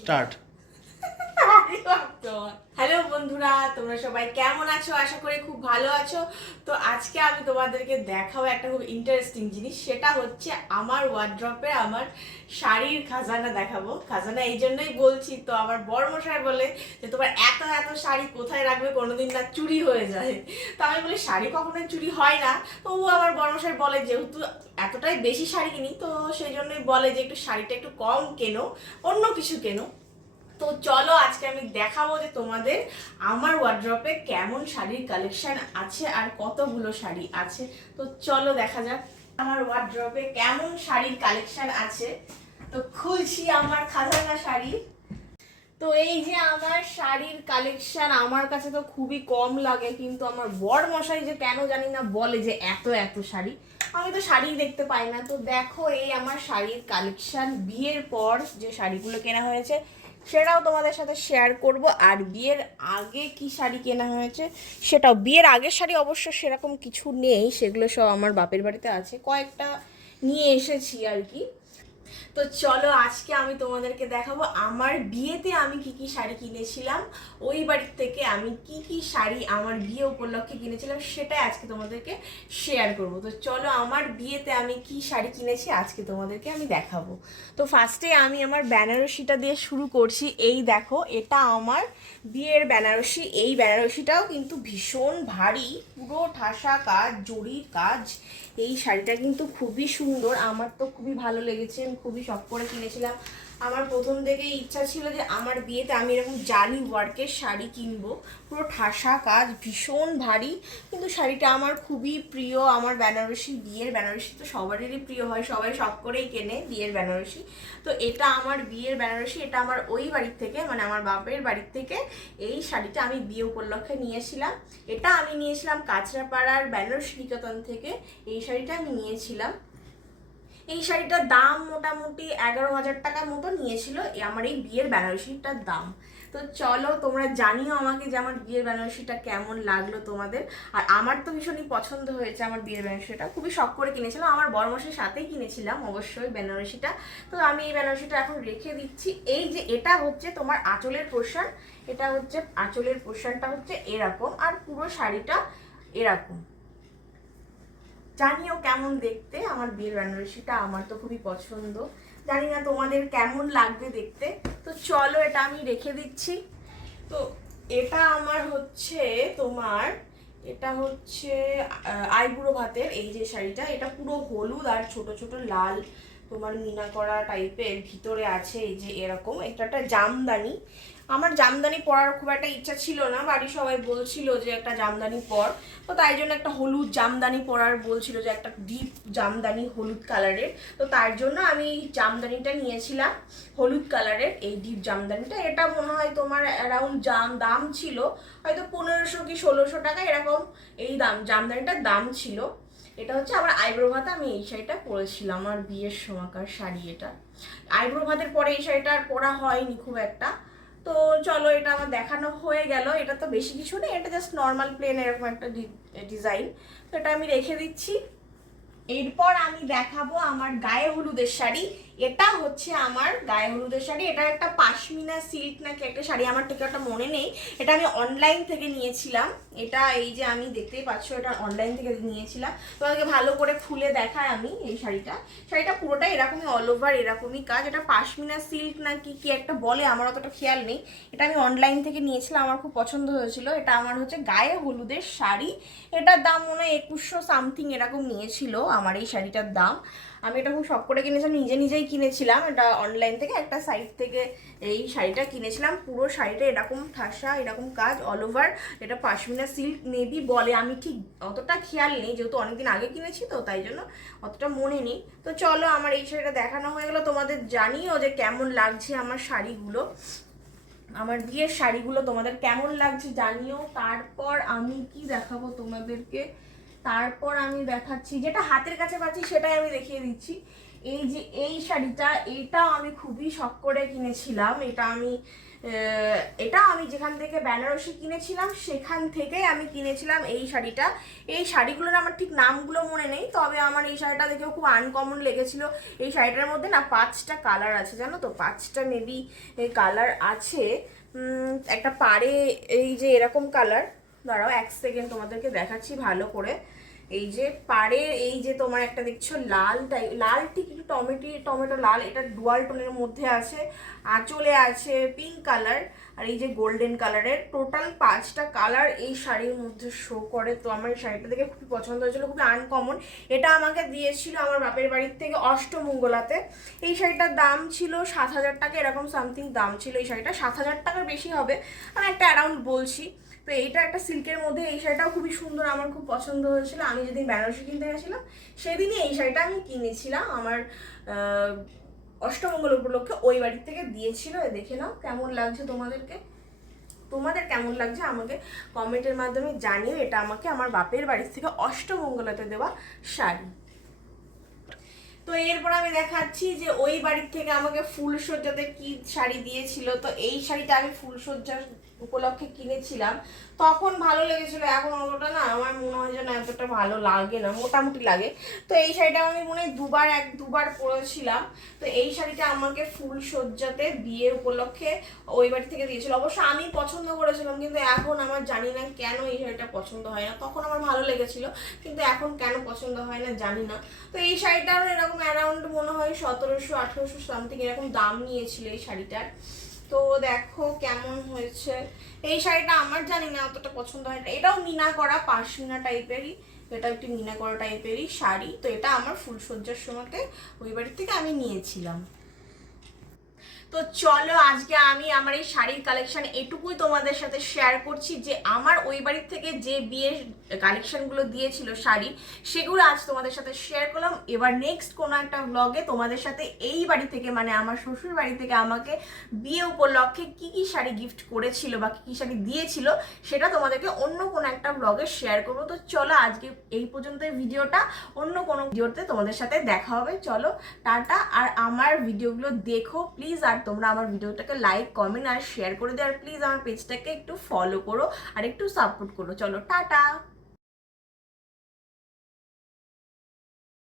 Start. Hello বন্ধুরা, তোমরা সবাই কেমন আছো? আশা করি খুব ভালো আছো। তো আজকে আমি তোমাদেরকে দেখাবো একটা খুব ইন্টারেস্টিং জিনিস, সেটা হচ্ছে আমার ওয়ার্ড্রপে আমার শাড়ির খাজানা দেখাবো। খাজানা এই জন্যই বলছি, তো আমার বড়মশাই বলে যে তোমার এত এত শাড়ি কোথায় রাখবে, কোনোদিন না চুরি হয়ে যায়। তো আমি বলি শাড়ি কখনোই চুরি হয় না। তো ও আমার বড়মশাই বলে যেহেতু এতটাই বেশি শাড়ি কিনি, তো সেই জন্যই বলে যে একটু শাড়িটা একটু কম কেনো, অন্য কিছু কেনো। তো চলো আজকে আমি দেখাবো যে তোমাদের আমার ওয়ার্ড্রপে কেমন শাড়ির কালেকশন আছে আর কতগুলো শাড়ি আছে। তো চলো দেখা যাক আমার ওয়ার্ড্রপে কেমন শাড়ির কালেকশন আছে। তো খুলছি আমার খাজানা শাড়ি। তো এই যে আমার শাড়ির কালেকশন, আমার কাছে তো খুবই কম লাগে, কিন্তু আমার বর মশাই যে কেন জানি না বলে যে এত এত শাড়ি। আমি তো শাড়ি দেখতে পাই না। তো দেখো এই আমার শাড়ির কালেকশন, বিয়ের পর যে শাড়িগুলো কেনা হয়েছে সেটাও তোমাদের সাথে শেয়ার করব, আর বিয়ের আগে কি শাড়ি কেনা হয়েছে সেটাও। বিয়ের আগের শাড়ি অবশ্য সেরকম কিছু নেই, সেগুলো সব আমার বাপের বাড়িতে আছে, কয়েকটা নিয়ে এসেছি আর কি। তো চলো আজকে আমি তোমাদেরকে দেখাবো আমার বিয়েতে আমি কি কি শাড়ি কিনেছিলাম, ওই বাড়ির থেকে আমি কি কি শাড়ি আমার বিয়ে উপলক্ষে কিনেছিলাম সেটাই আজকে তোমাদেরকে শেয়ার করব। তো চলো আমার বিয়েতে আমি কি শাড়ি কিনেছি আজকে তোমাদেরকে আমি দেখাবো। তো ফার্স্টে আমি আমার বেনারসিটা দিয়ে শুরু করছি। এই দেখো, এটা আমার বিয়ের বেনারসি। এই বেনারসিটাও কিন্তু ভীষণ ভারী, পুরো ঠাসা কাজ, জরির কাজ। এই শাড়িটা কিন্তু খুবই সুন্দর, আমার তো খুবই ভালো লেগেছে, আমি খুবই শখ করে কিনেছিলাম। আমার প্রথম থেকেই ইচ্ছা ছিল যে আমার বিয়েতে আমি এরকম জালি ওয়ার্কের শাড়ি কিনবো, পুরো ঠাসা কাজ, ভীষণ ভারী, কিন্তু শাড়িটা আমার খুবই প্রিয়। আমার বেনারসি, বিয়ের বেনারসি তো সবারই প্রিয় হয়, সবাই শখ করেই কেনে বিয়ের বেনারসি। তো এটা আমার বিয়ের বেনারসি, এটা আমার ওই বাড়ির থেকে, মানে আমার বাপের বাড়ির থেকে এই শাড়িটা আমি বিয়ে উপলক্ষে নিয়েছিলাম। এটা আমি নিয়েছিলাম কাঁচরাপাড়ার বেনারসি নিকেতন থেকে, এই শাড়িটা আমি নিয়েছিলাম। এই শাড়িটার দাম মোটামুটি 11,000 টাকার মতো নিয়েছিল আমার এই বিয়ের বেনারসিটার দাম। তো চলো তোমরা জানিও আমাকে যে আমার বিয়ের বেনারসিটা কেমন লাগলো তোমাদের। আর আমার তো ভীষণই পছন্দ হয়েছে আমার বিয়ের বেনারসিটা, খুবই শখ করে কিনেছিলাম, আমার বড়মশাইয়ের সাথেই কিনেছিলাম অবশ্যই বেনারসিটা। তো আমি এই বেনারসিটা এখন রেখে দিচ্ছি। এই যে এটা হচ্ছে তোমার আঁচলের পোর্শন, এটা হচ্ছে আঁচলের পোর্শনটা হচ্ছে এরকম, আর পুরো শাড়িটা এরকম। জানিও কেমন দেখতে আমার বিয়ের বেনারসিটা, আমার তো খুবই পছন্দ, জানি না তোমাদের কেমন লাগবে দেখতে। তো চলো এটা আমি রেখে দিচ্ছি। তো এটা আমার হচ্ছে তোমার, এটা হচ্ছে আইবুড়ো ভাতের এই যে শাড়িটা, এটা পুরো হলুদ আর ছোট ছোট লাল তোমার মিনা করা টাইপের, ভিতরে আছে এই যে এরকম, এটা একটা জামদানি। আমার জামদানি পরার খুব একটা ইচ্ছা ছিল না, বাড়ির সবাই বলছিল যে একটা জামদানি পর, তো তাই জন্য একটা হলুদ জামদানি পরার বলছিল, যে একটা ডিপ জামদানি হলুদ কালারের। তো তার জন্য আমি জামদানিটা নিয়েছিলাম হলুদ কালারের, এই ডিপ জামদানিটা। এটা মনে হয় তোমার অ্যারাউন্ড দাম ছিল হয়তো 1500 কি 1600 টাকা এরকম, এই জামদানিটার দাম ছিল। এটা হচ্ছে আমার আইব্রো ভাত, আমি এই শাড়িটা পরেছিলাম আমার বিয়ের সময়কার শাড়ি এটা। আইব্রো ভাতের পরে এই শাড়িটা আর পরা হয়নি খুব একটা। তো চলো এটা আমার দেখানো হয়ে গেল। এটা তো বেশি কিছু নেই, এটা জাস্ট নর্মাল প্লেন এরকম একটা ডিজাইন। তো এটা আমি রেখে দিচ্ছি। এরপর আমি দেখাবো আমার গায়ে হলুদের শাড়ি। এটা হচ্ছে আমার গায়ে হলুদের শাড়ি, এটা একটা পাশমিনা সিল্ক নাকি একটা শাড়ি, আমার ঠিক একটা মনে নেই। এটা আমি অনলাইন থেকে নিয়েছিলাম। এটা এই যে আমি দেখতেই পাচ্ছ, এটা অনলাইন থেকে নিয়েছিলাম। তোমাকে ভালো করে খুলে দেখাই আমি এই শাড়িটা। শাড়িটা পুরোটা এরকমই, অল ওভার এরকমই কাজ। এটা পাশমিনা সিল্ক নাকি কি একটা বলে, আমার অতটা খেয়াল নেই। এটা আমি অনলাইন থেকে নিয়েছিলাম, আমার খুব পছন্দ হয়েছিল। এটা আমার হচ্ছে গায়ে হলুদের শাড়ি। এটার দাম মনে হয় 2100 সামথিং এরকম নিয়েছিল আমার এই শাড়িটার দাম। আমি এটা খুব শখ করে কিনেছিলাম, নিজেই কিনেছিলাম, এটা অনলাইন থেকে একটা সাইট থেকে এই শাড়িটা কিনেছিলাম। পুরো শাড়িটা এরকম ঠাসা, এরকম কাজ, অল ওভার। এটা পাশমিনা সিল্ক মেবি বলে, আমি ঠিক অতটা খেয়াল নেই, যেহেতু অনেকদিন আগে কিনেছি তো তাই জন্য অতটা মনে নেই। তো চলো আমার এই শাড়িটা দেখানো হয়ে গেলো, তোমাদের জানিও যে কেমন লাগছে আমার শাড়িগুলো, আমার বিয়ের শাড়িগুলো তোমাদের কেমন লাগছে জানিও। তারপর আমি কি দেখাবো তোমাদেরকে, তারপর আমি দেখাচ্ছি যেটা হাতের কাছে পাচ্ছি সেটাই আমি দেখিয়ে দিচ্ছি। এই যে এই শাড়িটা, এটা আমি খুবই শখ করে কিনেছিলাম। এটা আমি যেখান থেকে বেনারসি কিনেছিলাম সেখান থেকেই আমি কিনেছিলাম এই শাড়িটা। এই শাড়িগুলোর আমার ঠিক নামগুলো মনে নেই, তবে আমার এই শাড়িটা দেখেও খুব আনকমন লেগেছিল। এই শাড়িটার মধ্যে না 5টা কালার আছে, জানো তো, 5টা মেবি কালার আছে। একটা পাড়ে এই যে এরকম কালার, দাঁড়াও 1 সেকেন্ড তোমাদেরকে দেখাচ্ছি ভালো করে। এই যে পাড়ে এই যে তোমার একটা দেখছো লাল টাইপ, লাল ঠিক একটু টমেটো লাল, এটা ডুয়াল টোনের মধ্যে আছে। আঁচলে আছে পিঙ্ক কালার, আর এই যে গোল্ডেন কালারের, টোটাল 5টা কালার এই শাড়ির মধ্যে শো করে। তো আমার এই শাড়িটা দেখে খুবই পছন্দ হয়েছিল, খুবই আনকমন। এটা আমাকে দিয়েছিল আমার বাপের বাড়ির থেকে অষ্টমঙ্গলাতে। এই শাড়িটার দাম ছিল 7,000 টাকা, এরকম সামথিং দাম ছিল এই শাড়িটা। 7,000 টাকার বেশি হবে, আমি একটা অ্যারাউন্ড বলছি। তো এইটা একটা সিল্কের মধ্যে, এই শাড়িটাও খুবই সুন্দর, আমার খুব পছন্দ হয়েছিল। আমি যেদিন বেনারসি কিনতে গেছিলাম সেদিনই এই শাড়িটা আমি কিনেছিলাম, আমার অষ্টমঙ্গল উপলক্ষে ওই বাড়ির থেকে দিয়েছিল। দেখে নাও কেমন লাগছে তোমাদেরকে, তোমাদের কেমন লাগছে আমাকে কমেন্টের মাধ্যমে জানিও। এটা আমাকে আমার বাপের বাড়ির থেকে অষ্টমঙ্গলাতে দেওয়া শাড়ি। তো এরপর আমি দেখাচ্ছি যে ওই বাড়ির থেকে আমাকে ফুলসজ্জাতে কি শাড়ি দিয়েছিল। তো এই শাড়িটা আমি ফুলসজ্জার উপলক্ষে কিনেছিলাম, তখন ভালো লেগেছিল, এখন অতটা না আমার মনে হয় যেন এতটা ভালো লাগে না, মোটামুটি লাগে। তো এই শাড়িটা আমি মনে হয় দুবার পরেছিলাম। তো এই শাড়িটা আমাকে ফুলসজ্জাতে বিয়ের উপলক্ষে ওই বাড়ি থেকে দিয়েছিল। অবশ্য আমি পছন্দ করেছিলাম, কিন্তু এখন আমার জানি না কেন এই শাড়িটা পছন্দ হয় না। তখন আমার ভালো লেগেছিল, কিন্তু এখন কেন পছন্দ হয় না জানি না। তো এই শাড়িটারও এরকম অ্যারাউন্ড মনে হয় 1700-1800 সামথিং এরকম দাম নিয়েছিল এই শাড়িটার। তো দেখো কেমন হয়েছে এই শাড়িটা, আমার জানি না অতটা পছন্দ হয় না। এটাও মিনা করা, পাশমিনা টাইপেরই, এটা একটি মিনা করা টাইপেরই শাড়ি। তো এটা আমার ফুলসজ্জার সময়তে ওই বাড়ির থেকে আমি নিয়েছিলাম। তো চলো আজকে আমি আমার এই শাড়ির কালেকশন এটুকুই তোমাদের সাথে শেয়ার করছি, যে আমার ওই বাড়ির থেকে যে বিয়ের কালেকশনগুলো দিয়েছিল শাড়ি, সেগুলো আজ তোমাদের সাথে শেয়ার করলাম। এবার নেক্সট কোনো একটা ব্লগে তোমাদের সাথে এই বাড়ি থেকে, মানে আমার শ্বশুর বাড়ি থেকে আমাকে বিয়ে উপলক্ষে কি কি শাড়ি গিফট করেছিল বা কি কি শাড়ি দিয়েছিল, সেটা তোমাদেরকে অন্য কোনো একটা ব্লগে শেয়ার করবো। তো চলো আজকে এই পর্যন্ত ভিডিওটা, অন্য কোনো ভিডিওতে তোমাদের সাথে দেখা হবে। চলো টাটা। আর আমার ভিডিওগুলো দেখো প্লিজ, আর তোমরা আমার ভিডিওটাকে লাইক কমেন্ট আর শেয়ার করে দিও, আর প্লিজ আমার পেজটাকে একটু ফলো করো আর একটু সাপোর্ট করো। চলো টাটা।